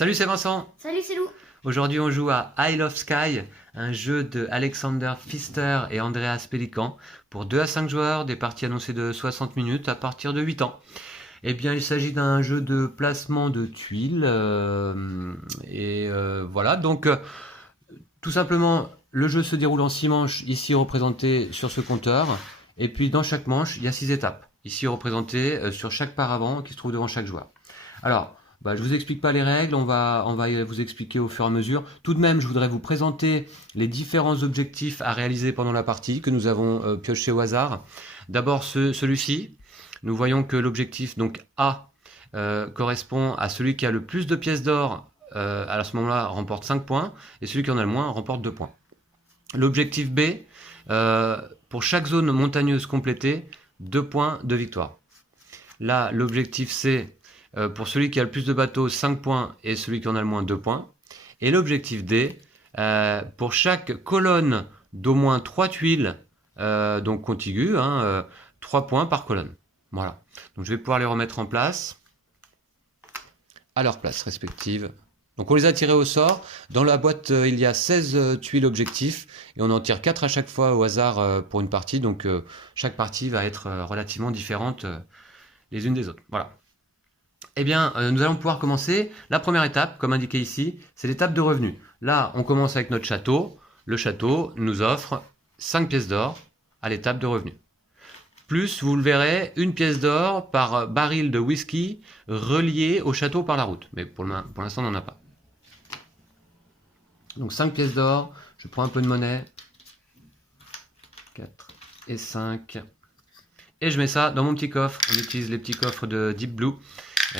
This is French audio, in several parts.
Salut, c'est Vincent. Salut, c'est Lou. Aujourd'hui, on joue à Isle of Skye, un jeu de Alexander Pfister et Andreas Pélican pour 2 à 5 joueurs, des parties annoncées de 60 minutes à partir de 8 ans. Eh bien, il s'agit d'un jeu de placement de tuiles. Voilà, donc tout simplement, le jeu se déroule en 6 manches, ici représentées sur ce compteur. Et puis dans chaque manche, il y a 6 étapes, ici représentées sur chaque paravent qui se trouve devant chaque joueur. Alors, je vous explique pas les règles, on va vous expliquer au fur et à mesure. Tout de même, je voudrais vous présenter les différents objectifs à réaliser pendant la partie que nous avons pioché au hasard. D'abord celui-ci. Nous voyons que l'objectif donc A correspond à celui qui a le plus de pièces d'or. À ce moment-là, remporte 5 points, et celui qui en a le moins remporte 2 points. L'objectif B, pour chaque zone montagneuse complétée, 2 points de victoire. Là, l'objectif C, pour celui qui a le plus de bateaux, 5 points, et celui qui en a le moins, 2 points. Et l'objectif D, pour chaque colonne d'au moins 3 tuiles, donc contiguës, 3 points par colonne. Voilà. Donc je vais pouvoir les remettre en place, à leur place respective. Donc on les a tirés au sort. Dans la boîte, il y a 16 tuiles objectifs, et on en tire 4 à chaque fois au hasard pour une partie. Donc chaque partie va être relativement différente les unes des autres. Voilà. Eh bien, nous allons pouvoir commencer. La première étape, comme indiqué ici, c'est l'étape de revenu. Là, on commence avec notre château. Le château nous offre 5 pièces d'or à l'étape de revenu. Plus, vous le verrez, 1 pièce d'or par baril de whisky relié au château par la route. Mais pour l'instant, on n'en a pas. Donc 5 pièces d'or. Je prends un peu de monnaie. 4 et 5. Et je mets ça dans mon petit coffre. On utilise les petits coffres de Deep Blue.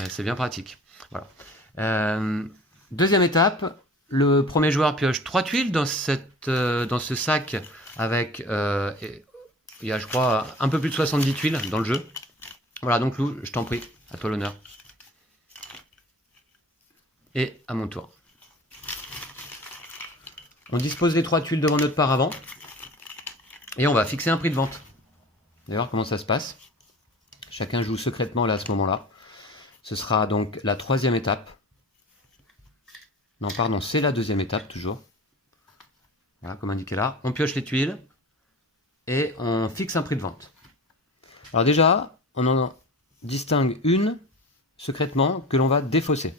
C'est bien pratique. Voilà. Deuxième étape, le premier joueur pioche 3 tuiles dans ce sac avec, il y a je crois un peu plus de 70 tuiles dans le jeu. Voilà, donc Lou, je t'en prie, à toi l'honneur. Et à mon tour. On dispose les 3 tuiles devant notre paravent et on va fixer un prix de vente. D'ailleurs, comment ça se passe? Chacun joue secrètement là à ce moment-là. Ce sera donc la 3e étape. Non, pardon, c'est la 2e étape, toujours. Voilà, comme indiqué là. On pioche les tuiles et on fixe un prix de vente. Alors déjà, on en distingue une, secrètement, que l'on va défausser.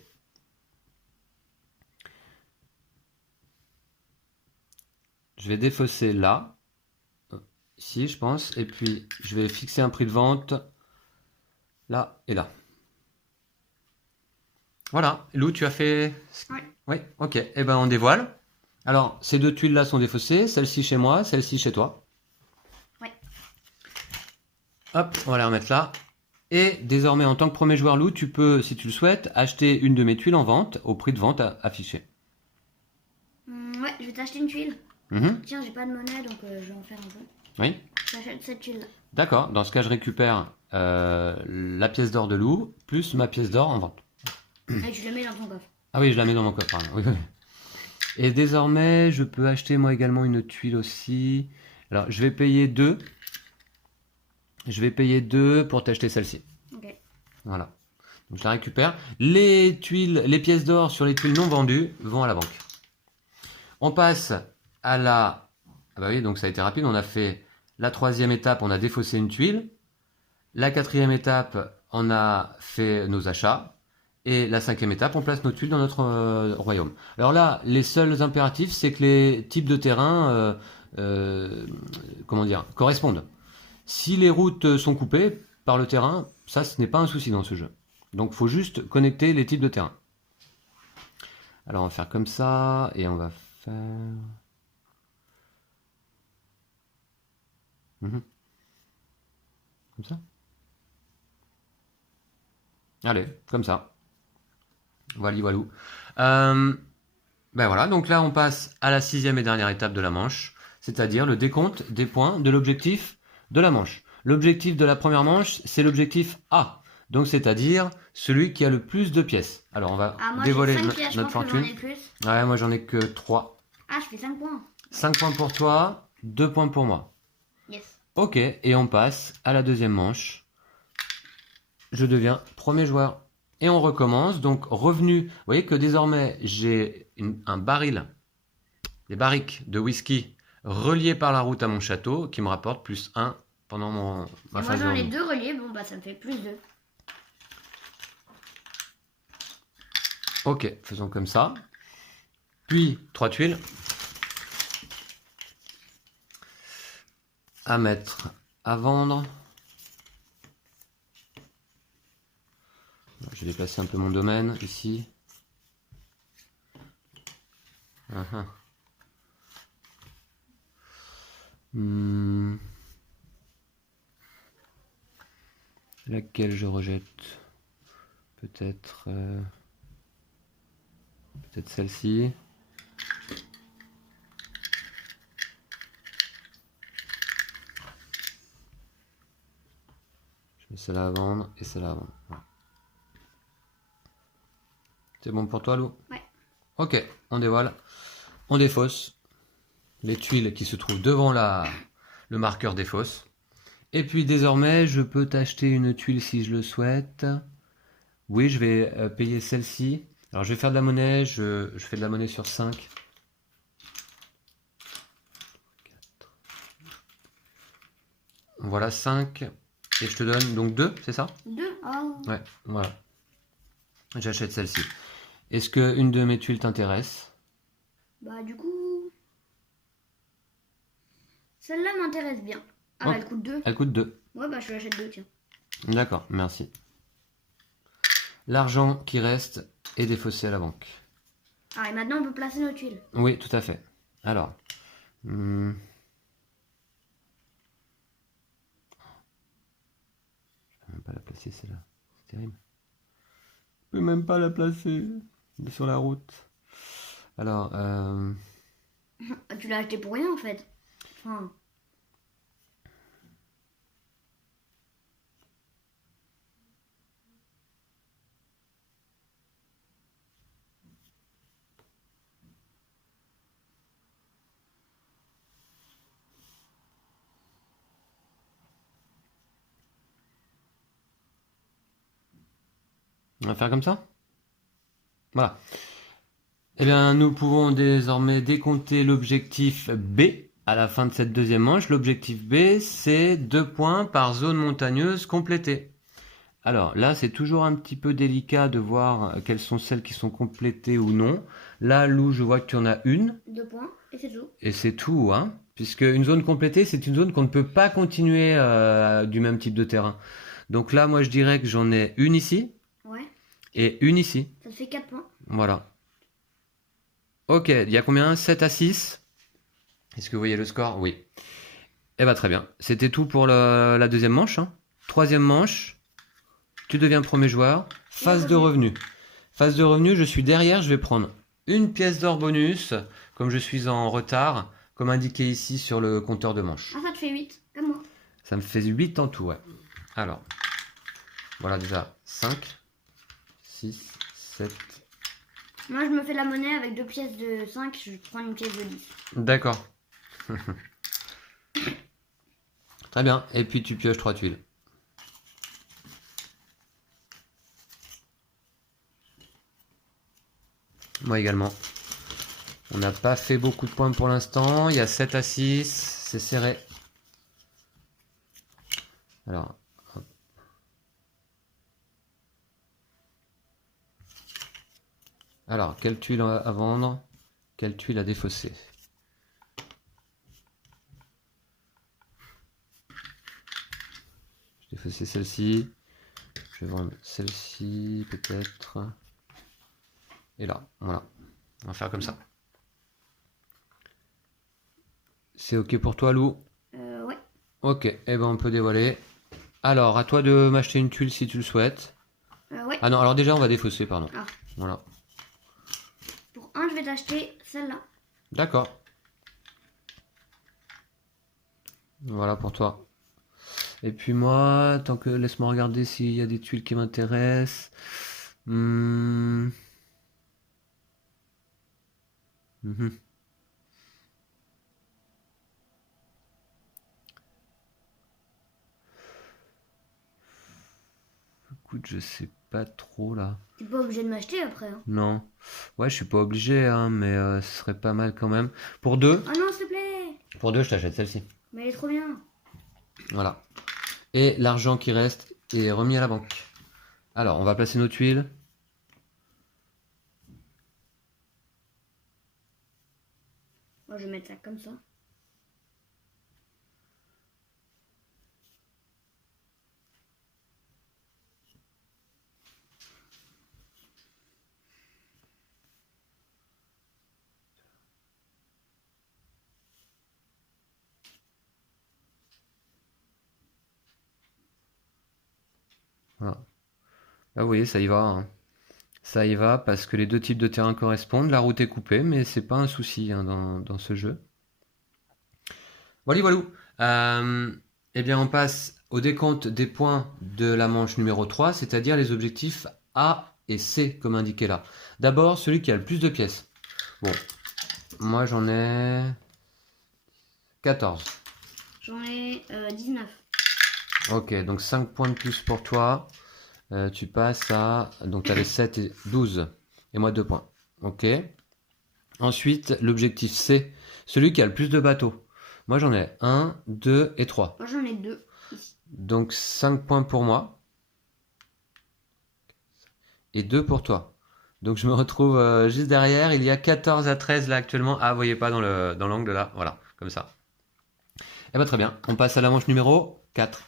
Je vais défausser là, ici, je pense, et puis je vais fixer un prix de vente là et là. Voilà, Lou, tu as fait... Oui. Oui, ok. Eh ben, on dévoile. Alors, ces 2 tuiles-là sont défaussées. Celle-ci chez moi, celle-ci chez toi. Oui. Hop, on va la remettre là. Et désormais, en tant que premier joueur, Lou, tu peux, si tu le souhaites, acheter une de mes tuiles en vente, au prix de vente affiché. Ouais, je vais t'acheter une tuile. Tiens, j'ai pas de monnaie, donc je vais en faire un peu. Oui. J'achète cette tuile-là. D'accord. Dans ce cas, je récupère la pièce d'or de Lou, plus ma pièce d'or en vente. Et tu le mets dans ton coffre. Ah oui, je la mets dans mon coffre. Oui, oui. Et désormais, je peux acheter moi également une tuile aussi. Alors, je vais payer 2. Je vais payer 2 pour t'acheter celle-ci. Ok. Voilà. Donc, je la récupère. Les tuiles, les pièces d'or sur les tuiles non vendues vont à la banque. On passe à la... Ah bah oui, donc ça a été rapide. On a fait la 3e étape, on a défaussé une tuile. La 4e étape, on a fait nos achats. Et la 5e étape, on place nos tuiles dans notre royaume. Alors là, les seuls impératifs, c'est que les types de terrain correspondent. Si les routes sont coupées par le terrain, ça, ce n'est pas un souci dans ce jeu. Donc, il faut juste connecter les types de terrain. Alors, on va faire comme ça, et on va faire... Comme ça. Allez, comme ça. Voilà, voilou. Ben voilà, donc là on passe à la 6e et dernière étape de la manche, c'est-à-dire le décompte des points de l'objectif de la manche. L'objectif de la première manche, c'est l'objectif A, donc c'est-à-dire celui qui a le plus de pièces. Alors on va dévoiler notre fortune. Ouais, moi j'en ai que 3. Ah, je fais 5 points. 5 points pour toi, 2 points pour moi. Yes. Ok, et on passe à la 2e manche. Je deviens premier joueur. Et on recommence. Donc revenu, vous voyez que désormais j'ai un baril, des barriques de whisky reliées par la route à mon château qui me rapporte +1 pendant ma phase de moi j'en ai revenu. 2 reliés, bon bah ça me fait +2. Ok, faisons comme ça. Puis 3 tuiles à mettre à vendre. Je vais déplacer un peu mon domaine ici. Laquelle je rejette? Peut-être peut-être celle-ci. Je mets celle-là à vendre et celle-là à vendre. Voilà. C'est bon pour toi, Lou? Ouais. Ok, on dévoile. On défausse les tuiles qui se trouvent devant le marqueur défausse. Et puis désormais, je peux t'acheter une tuile si je le souhaite. Oui, je vais payer celle-ci. Alors je vais faire de la monnaie, je fais de la monnaie sur 5. 4. Voilà 5. Et je te donne donc 2, c'est ça? 2. Oh. Ouais, voilà. J'achète celle-ci. Est-ce qu'une de mes tuiles t'intéresse? Bah du coup... Celle-là m'intéresse bien. Ah bah elle coûte 2. Elle coûte 2. Ouais bah je l'achète 2, tiens. D'accord, merci. L'argent qui reste est défaussé à la banque. Ah et maintenant on peut placer nos tuiles. Oui, tout à fait. Alors... Je peux même pas la placer celle-là. C'est terrible. Je peux même pas la placer. Elle est sur la route. Alors, Tu l'as acheté pour rien en fait. Enfin... on va faire comme ça. Voilà. Eh bien, nous pouvons désormais décompter l'objectif B à la fin de cette deuxième manche. L'objectif B, c'est 2 points par zone montagneuse complétée. Alors là, c'est toujours un petit peu délicat de voir quelles sont celles qui sont complétées ou non. Là, Lou, je vois que tu en as une. 2 points et c'est tout. Et c'est tout, hein. Puisque une zone complétée, c'est une zone qu'on ne peut pas continuer du même type de terrain. Donc là, moi, je dirais que j'en ai une ici. Ouais. Et une ici. Ça te fait 4 points. Voilà. Ok, il y a combien? 7 à 6. Est-ce que vous voyez le score? Oui. Eh bien, très bien. C'était tout pour la deuxième manche, hein. Troisième manche, tu deviens premier joueur. Phase de revenu. Phase de revenu, je suis derrière, je vais prendre une pièce d'or bonus, comme je suis en retard, comme indiqué ici sur le compteur de manche. Ah ça te fait 8, comme moi. Ça me fait 8 en tout, ouais. Alors, voilà déjà 5, 6, 7. Moi je me fais la monnaie avec 2 pièces de 5, je prends une pièce de 10. D'accord. Très bien. Et puis tu pioches 3 tuiles. Moi également. On n'a pas fait beaucoup de points pour l'instant. Il y a 7 à 6. C'est serré. Alors, hop. Alors, quelle tuile à vendre? Quelle tuile à défausser? Je vais défausser celle-ci. Je vais vendre celle-ci, peut-être. Et là, voilà. On va faire comme ça. C'est ok pour toi, Lou? Ouais. Ok, et ben on peut dévoiler. Alors, à toi de m'acheter une tuile si tu le souhaites. Ouais. Ah non, alors déjà on va défausser, pardon. Ah. Voilà. Pour 1, je vais t'acheter celle-là. D'accord. Voilà pour toi. Et puis moi, tant que laisse-moi regarder s'il y a des tuiles qui m'intéressent. Mhm. Coup écoute, je sais pas trop là. T'es pas obligé de m'acheter après. Hein. Non. Ouais, je suis pas obligé, hein, mais ce serait pas mal quand même. Pour 2. Oh non, s'il te plaît. Pour 2, je t'achète celle-ci. Mais elle est trop bien. Voilà. Et l'argent qui reste est remis à la banque. Alors, on va placer nos tuiles. Moi, je vais mettre ça comme ça. Voilà. Là, vous voyez, ça y va. Hein. Ça y va parce que les deux types de terrain correspondent. La route est coupée, mais c'est pas un souci hein, dans ce jeu. Voilà, voilà. Eh bien, on passe au décompte des points de la manche numéro 3, c'est-à-dire les objectifs A et C, comme indiqué là. D'abord, celui qui a le plus de pièces. Bon, moi j'en ai 14. J'en ai 19. Ok, donc 5 points de plus pour toi. Tu passes à... Donc tu avais 7 et 12. Et moi 2 points. Ok. Ensuite, l'objectif C, celui qui a le plus de bateaux. Moi j'en ai 1, 2 et 3. Moi, j'en ai 2. Donc 5 points pour moi. Et 2 pour toi. Donc je me retrouve juste derrière. Il y a 14 à 13 là actuellement. Ah, vous voyez pas dans l'angle là. Voilà, comme ça. Eh bien très bien. On passe à la manche numéro 4.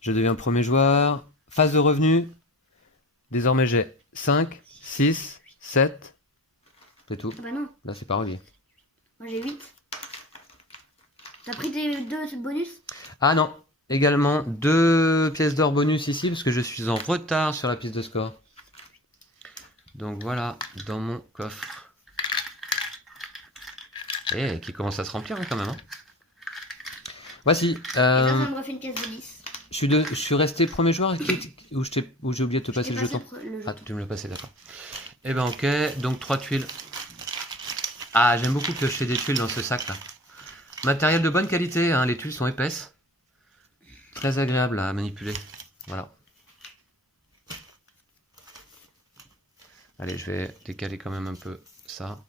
Je deviens premier joueur. Phase de revenu. Désormais j'ai 5, 6, 7. C'est tout. Ah bah non. Là c'est pas relié. Moi, j'ai 8. T'as pris tes 2 bonus? Ah non. Également 2 pièces d'or bonus ici parce que je suis en retard sur la piste de score. Donc voilà, dans mon coffre. Et qui commence à se remplir hein, quand même. Hein. Voici. Et là, ça me refait une pièce de 10. Je suis resté premier joueur où j'ai oublié de te passer le jeton. Le Ah, tu me l'as passé, d'accord. Eh ben ok, donc 3 tuiles. Ah, j'aime beaucoup piocher des tuiles dans ce sac là. Matériel de bonne qualité, hein, les tuiles sont épaisses. Très agréable à manipuler. Voilà. Allez, je vais décaler quand même un peu ça.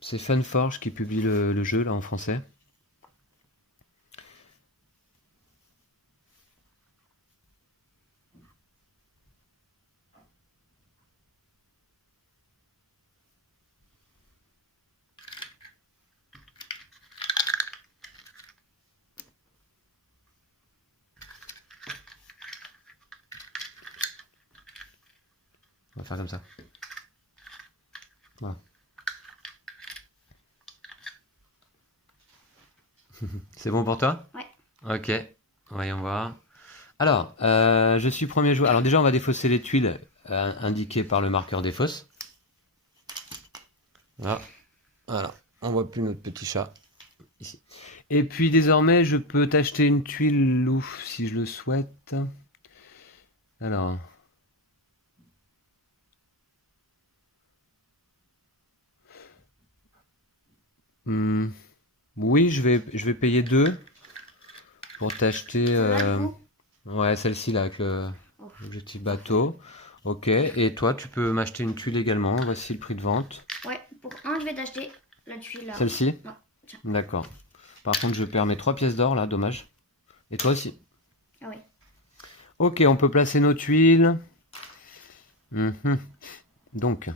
C'est Funforge qui publie le jeu là en français. On va faire comme ça. Voilà. C'est bon pour toi? Ouais. Ok, voyons voir. Alors, je suis premier joueur. Alors déjà, on va défausser les tuiles indiquées par le marqueur des fosses. Voilà. Voilà. On voit plus notre petit chat. Ici. Et puis désormais, je peux t'acheter une tuile loup si je le souhaite. Alors. Oui, je vais payer 2 pour t'acheter. Ouais, celle-ci là avec l'objectif bateau. Ok. Et toi, tu peux m'acheter une tuile également. Voici le prix de vente. Ouais, pour 1, je vais t'acheter la tuile là. Celle-ci? Non, tiens. D'accord. Par contre, je perds mes 3 pièces d'or là, dommage. Et toi aussi. Ah oui. Ok, on peut placer nos tuiles. Donc.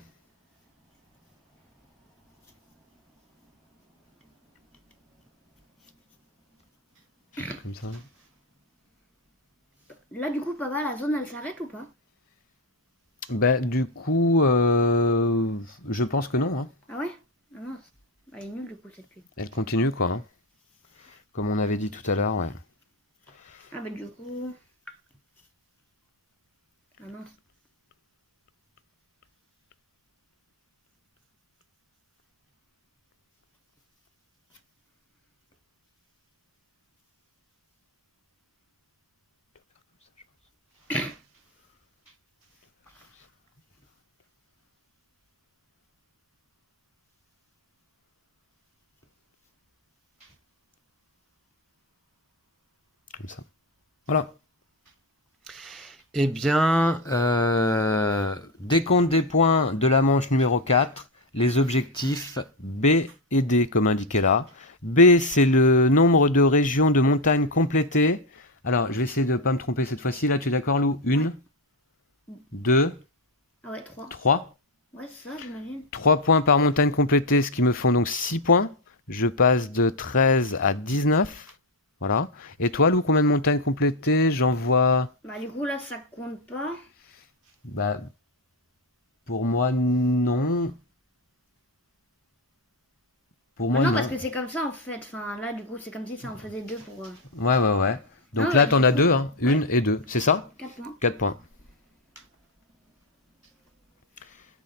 Comme ça. Là, du coup, papa, la zone, elle s'arrête ou pas? Ben, du coup, je pense que non. Hein. Ah ouais? Ah mince. Elle est nulle, du coup, cette tuile. Elle continue, quoi. Hein. Comme on avait dit tout à l'heure, ouais. Ah bah, du coup... Ah mince. comme ça. Voilà. Eh bien, décompte des points de la manche numéro 4, les objectifs B et D, comme indiqué là. B, c'est le nombre de régions de montagne complétées. Alors, je vais essayer de ne pas me tromper cette fois-ci. Là, tu es d'accord, Lou? 1, 2, Ah ouais, 3. 3. Ouais, c'est ça, j'imagine. 3 points par montagne complétée, ce qui me font donc 6 points. Je passe de 13 à 19. Voilà. Et toi, Lou, combien de montagnes complétées? J'en vois... Bah, du coup, là, ça compte pas. Bah, pour moi, non. Pour moi, non, non. parce que c'est comme ça, en fait. Enfin, là, du coup, c'est comme si ça en faisait 2 pour... Ouais. Donc Ah là, ouais, t'en du as coup, 2, hein. 1 ouais. et 2. C'est ça? 4 points. 4 points.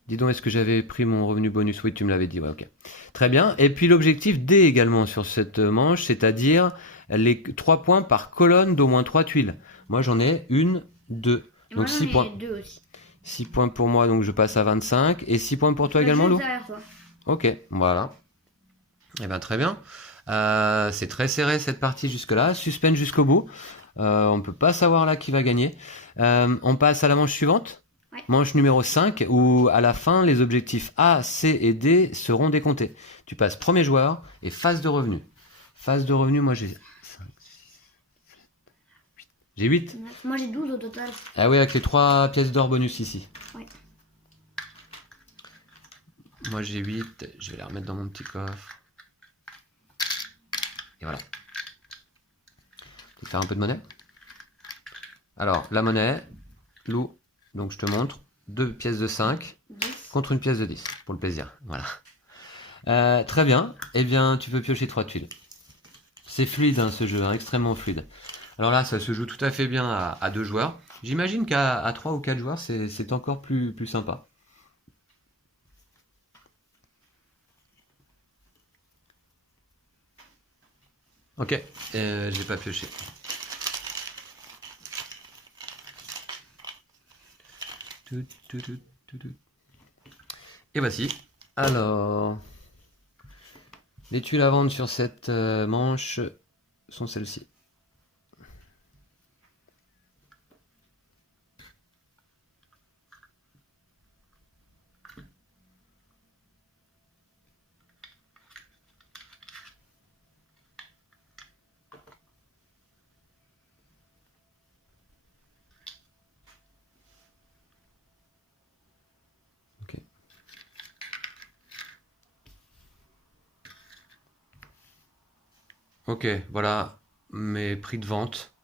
Dis donc, est-ce que j'avais pris mon revenu bonus? Oui, tu me l'avais dit, ouais, ok. Très bien. Et puis l'objectif D également sur cette manche, c'est-à-dire les 3 points par colonne d'au moins 3 tuiles. Moi, j'en ai 1, 2. Et Donc moi, 6 points. 2 aussi. 6 points pour moi, donc je passe à 25. Et 6 points pour toi également, Lou? Juste derrière toi. Ok, voilà. Eh bien, très bien. C'est très serré cette partie jusque-là. Suspense jusqu'au bout. On ne peut pas savoir là qui va gagner. On passe à la manche suivante. Ouais. Manche numéro 5, où à la fin, les objectifs A, C et D seront décomptés. Tu passes premier joueur et phase de revenu. Phase de revenu, moi j'ai 5, 6, 7, 8. J'ai 8. Moi, j'ai 12 au total. Ah oui, avec les 3 pièces d'or bonus ici. Ouais. Moi j'ai 8. Je vais les remettre dans mon petit coffre. Et voilà. Je vais faire un peu de monnaie. Alors, la monnaie, Lou, donc je te montre, 2 pièces de 5 10. contre une pièce de 10, pour le plaisir. Voilà. Très bien. Eh bien, tu peux piocher 3 tuiles. C'est fluide, hein, ce jeu, hein, extrêmement fluide. Alors là, ça se joue tout à fait bien à 2 joueurs. J'imagine qu'à 3 ou 4 joueurs, c'est encore plus sympa. Ok, j'ai pas pioché. Et voici. Alors, les tuiles à vendre sur cette manche sont celles-ci. Ok. Ok, voilà mes prix de vente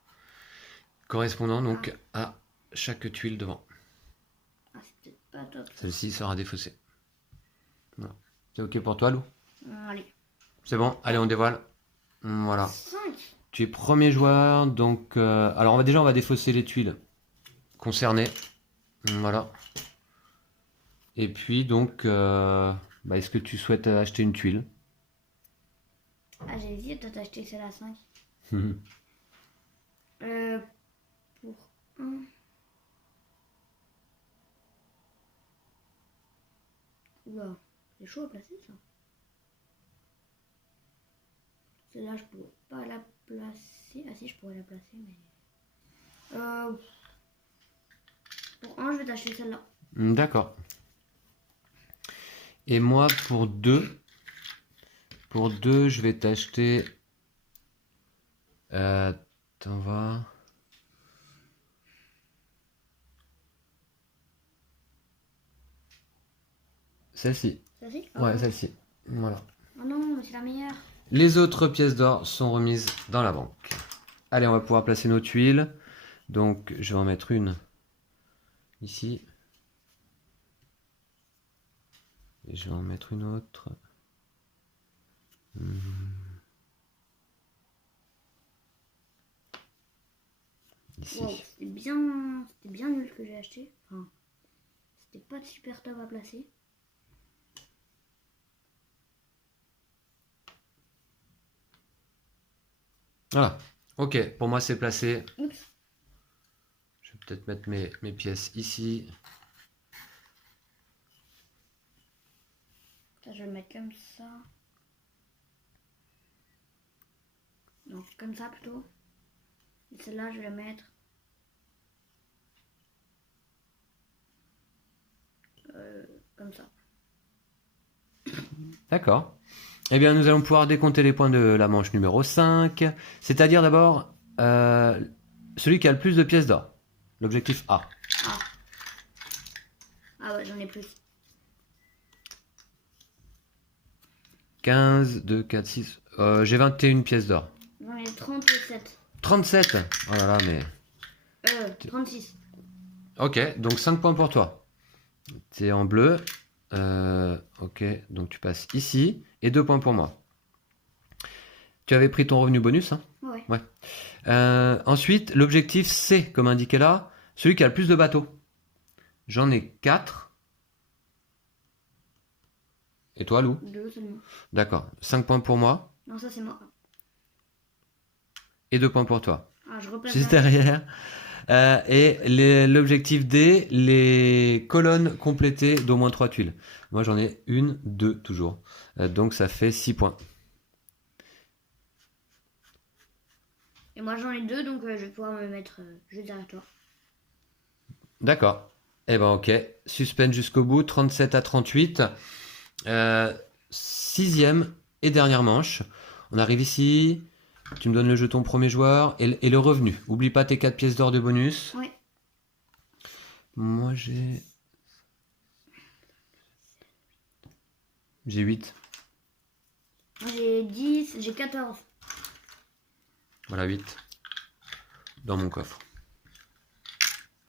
correspondant donc à chaque tuile devant. Ah, c'est peut-être pas top. Celle-ci sera défaussée. Voilà. C'est ok pour toi, Lou? Allez. C'est bon, allez, on dévoile. Voilà. 5. Tu es premier joueur, donc... alors, on va défausser les tuiles concernées. Voilà. Et puis, donc... est-ce que tu souhaites acheter une tuile? Ah, j'ai hésité, toi t'as acheté celle à 5. Pour 1. Oula, c'est chaud à placer ça. Celle-là, je pourrais pas la placer. Ah si, je pourrais la placer, mais... Pour 1, je vais t'acheter celle-là. D'accord. Et moi, pour 2... Pour 2, je vais t'acheter... T'en vas... Celle-ci. Celle-ci? Ouais, celle-ci. Voilà. Oh non, mais c'est la meilleure. Les autres pièces d'or sont remises dans la banque. Allez, on va pouvoir placer nos tuiles. Donc, je vais en mettre une ici. Et je vais en mettre une autre. Ici. Wow, c'était bien nul ce que j'ai acheté. Enfin, c'était pas super top à placer. Voilà. Ok, pour moi c'est placé. Oups. Je vais peut-être mettre mes pièces ici. Ça, je vais le mettre comme ça. Non, comme ça plutôt. Et celle-là, je vais la mettre. Comme ça. D'accord. Eh bien, nous allons pouvoir décompter les points de la manche numéro 5. C'est-à-dire d'abord celui qui a le plus de pièces d'or. L'objectif A. Ah. Ah ouais, j'en ai plus. 15, 2, 4, 6. J'ai 21 pièces d'or. J'en ai 37. 37. Oh là là, mais... 36. Ok, donc 5 points pour toi. C'est en bleu. Ok, donc tu passes ici. Et 2 points pour moi. Tu avais pris ton revenu bonus, hein? Ouais. Ensuite, l'objectif C, comme indiqué là, celui qui a le plus de bateaux. J'en ai 4. Et toi, Lou? 2 seulement. D'accord. 5 points pour moi. Non, ça c'est moi. Et 2 points pour toi. Ah, je replace. Juste derrière. Et l'objectif D, les colonnes complétées d'au moins 3 tuiles. Moi, j'en ai 1, 2 toujours. Donc, ça fait 6 points. Et moi j'en ai 2, donc je vais pouvoir me mettre juste derrière toi. D'accord. Eh ben, ok. Suspense jusqu'au bout. 37 à 38. 6e et dernière manche. On arrive ici. Tu me donnes le jeton premier joueur et le revenu. Oublie pas tes 4 pièces d'or de bonus. Ouais. Moi, j'ai 8. Moi j'ai 10, j'ai 14. Voilà, 8. Dans mon coffre.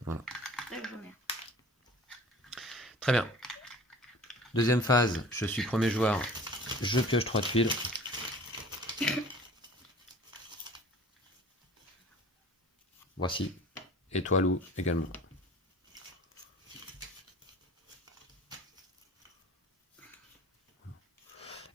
Voilà. Ça, j'en ai. Très bien. Deuxième phase, je suis premier joueur. Je pioche 3 tuiles. Voici. Et toi, Lou, également.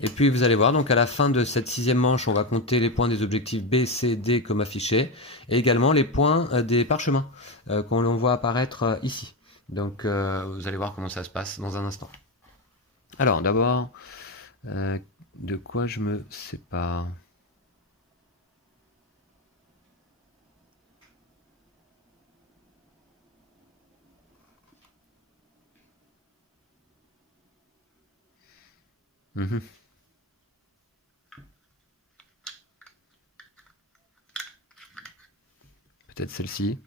Et puis vous allez voir, donc à la fin de cette 6e manche, on va compter les points des objectifs B, C, D comme affiché, et également les points des parchemins qu'on voit apparaître ici. Donc vous allez voir comment ça se passe dans un instant. Alors d'abord, de quoi je me sépare? Peut-être celle-ci.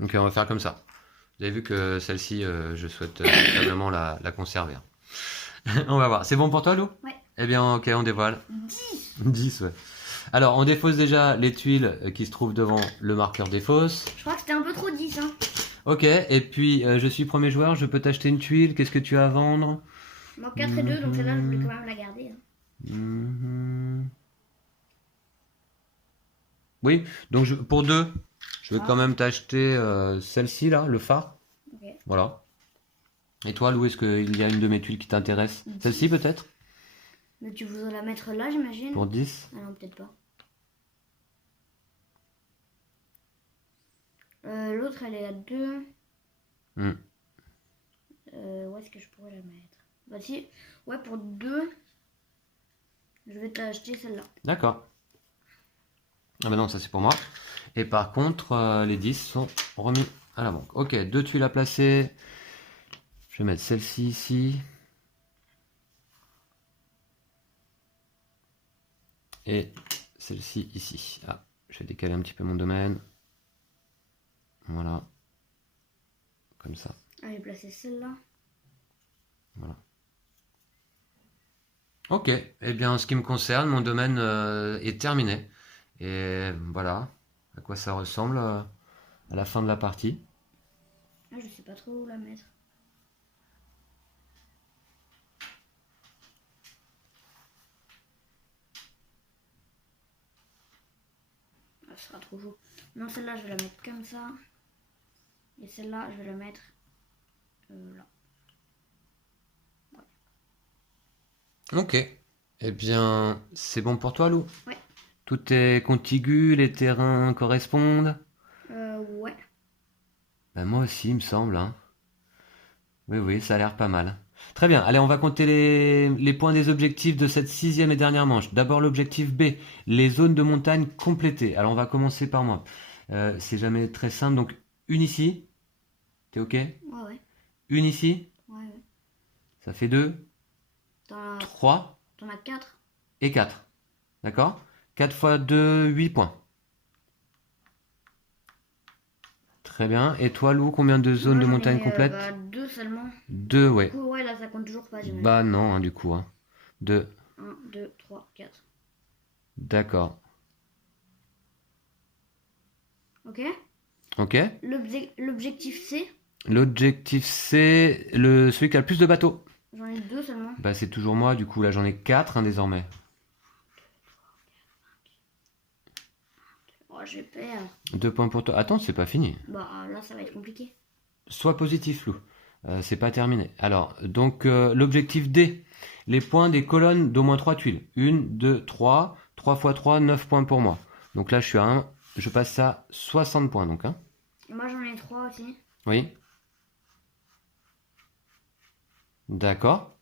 Ok, on va faire comme ça. Vous avez vu que celle-ci, je souhaite véritablement la conserver. On va voir. C'est bon pour toi, Lou? Ouais. Eh bien, ok, on dévoile. 10. 10, ouais. Alors, on défausse déjà les tuiles qui se trouvent devant le marqueur défausse. Je crois que c'était un peu trop 10, hein. Ok, et puis je suis premier joueur, je peux t'acheter une tuile. Qu'est-ce que tu as à vendre? Moi 4 et 2, donc celle-là, je voulais quand même la garder. Hein. Oui, donc pour 2, je vais quand même t'acheter celle-ci, là, le phare. Ok. Voilà. Et toi, Lou, est-ce qu'il y a une de mes tuiles qui t'intéresse? Celle-ci, peut-être? Mais tu voudrais la mettre là, j'imagine? Pour 10? Ah non, peut-être pas. L'autre, elle est à 2. Où est-ce que je pourrais la mettre? Bah si, ouais, pour 2, je vais t'acheter celle-là. D'accord. Ah bah non, ça c'est pour moi. Et par contre, les 10 sont remis à la banque. Ok, 2 tuiles à placer. Je vais mettre celle-ci ici. Et celle-ci ici. Ah, je vais décaler un petit peu mon domaine. Voilà. Comme ça. Ah, j'ai placé celle-là. Voilà. Ok, eh bien en ce qui me concerne, mon domaine est terminé. Et voilà à quoi ça ressemble à la fin de la partie. Ah, je sais pas trop où la mettre. Ah, ce sera trop chaud. Non, celle-là, je vais la mettre comme ça. Et celle-là, je vais la mettre là. Ok. Eh bien, c'est bon pour toi, Lou? Ouais. Tout est contigu, les terrains correspondent? Ouais. Ben, moi aussi, il me semble, hein. Oui, oui, ça a l'air pas mal. Très bien, allez, on va compter les points des objectifs de cette 6e et dernière manche. D'abord l'objectif B, les zones de montagne complétées. Alors on va commencer par moi. C'est jamais très simple, donc une ici. T'es ok? Ouais, ouais. Une ici. Ouais, ouais. Ça fait 2, T'en as 3 4. et 4. D'accord? 4 fois 2, 8 points. Très bien. Et toi, Lou, combien de zones de montagne complètes? 2 seulement. 2, ouais. Du coup, ouais, là, ça compte toujours pas. j'imagine. Bah non, hein, du coup. Hein. 2. 1, 2, 3, 4. D'accord. Ok. Ok. L'objectif C, L'objectif c'est celui qui a le plus de bateaux. j'en ai 2 seulement. Bah c'est toujours moi, du coup là j'en ai 4 désormais. Oh, j'ai peur. 2 points pour toi. Attends, c'est pas fini. Bah, là, ça va être compliqué. Sois positif, Lou. C'est pas terminé. Alors, donc l'objectif D, les points des colonnes d'au moins 3 tuiles. 1, 2, 3, 3 fois 3, 9 points pour moi. Donc là je suis à 1, je passe à 60 points donc. Hein. Moi, j'en ai 3 aussi. Oui. D'accord.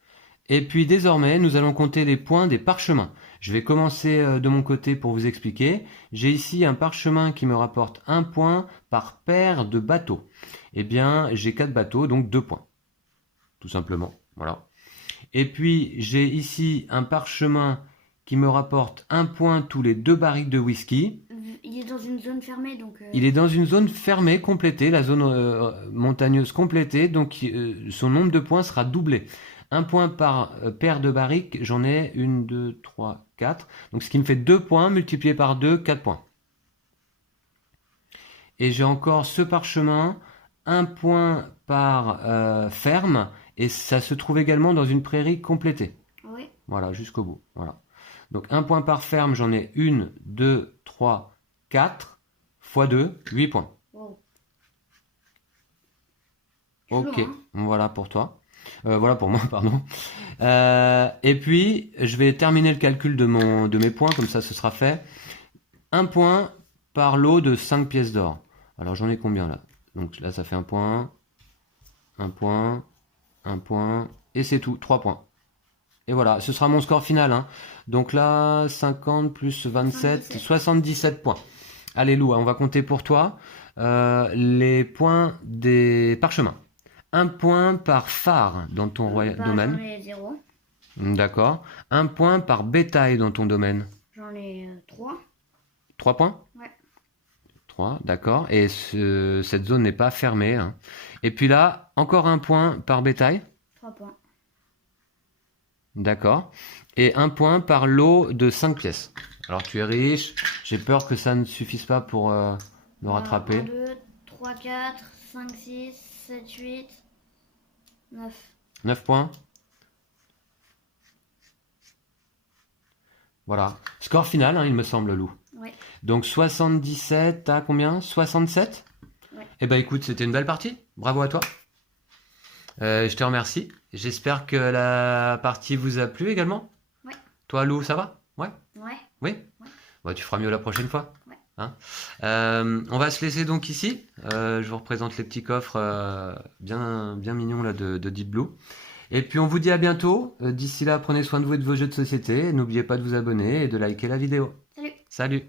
Et puis désormais, nous allons compter les points des parchemins. Je vais commencer de mon côté pour vous expliquer. J'ai ici un parchemin qui me rapporte 1 point par paire de bateaux. Eh bien, j'ai 4 bateaux, donc 2 points. Tout simplement. Voilà. Et puis, j'ai ici un parchemin qui me rapporte 1 point tous les 2 barriques de whisky. Il est dans une zone fermée, donc... Il est dans une zone fermée, complétée, la zone montagneuse complétée, donc son nombre de points sera doublé. 1 point par paire de barriques, j'en ai 1, 2, 3, 4. Donc ce qui me fait 2 points, multiplié par 2, 4 points. Et j'ai encore ce parchemin, 1 point par ferme, et ça se trouve également dans une prairie complétée. Oui. Voilà, jusqu'au bout. Voilà. Donc 1 point par ferme, j'en ai 1, 2, 3, 4, x 2, 8 points. Wow. Ok, Chaud, hein. voilà pour toi. Voilà pour moi, pardon. Et puis, je vais terminer le calcul de mes points, comme ça ce sera fait. 1 point par lot de 5 pièces d'or. Alors j'en ai combien là? Donc là ça fait 1 point, 1 point, 1 point, et c'est tout, 3 points. Et voilà, ce sera mon score final. Hein. Donc là, 50 plus 27, 77 points. Allez Lou, on va compter pour toi les points des parchemins. 1 point par phare dans ton domaine. J'en ai 0. D'accord. 1 point par bétail dans ton domaine. J'en ai 3. 3 points? Ouais. 3, d'accord. Et cette zone n'est pas fermée. Hein. Et puis là, encore 1 point par bétail. 3 points. D'accord. Et 1 point par lot de 5 pièces. Alors tu es riche. J'ai peur que ça ne suffise pas pour me rattraper. 1, 2, 3, 4, 5, 6, 7, 8, 9. 9 points. Voilà. Score final, hein, il me semble, Lou. Ouais. Donc 77 à combien? 67? Ouais. Eh ben écoute, c'était une belle partie. Bravo à toi. Je te remercie. J'espère que la partie vous a plu également. Ouais. Toi, Lou, ça va? Ouais. Ouais. Oui. Ouais. Bon, tu feras mieux la prochaine fois. Ouais. Hein, on va se laisser donc ici. Je vous représente les petits coffres bien mignons là de Deep Blue. Et puis on vous dit à bientôt. D'ici là, prenez soin de vous et de vos jeux de société. N'oubliez pas de vous abonner et de liker la vidéo. Salut. Salut.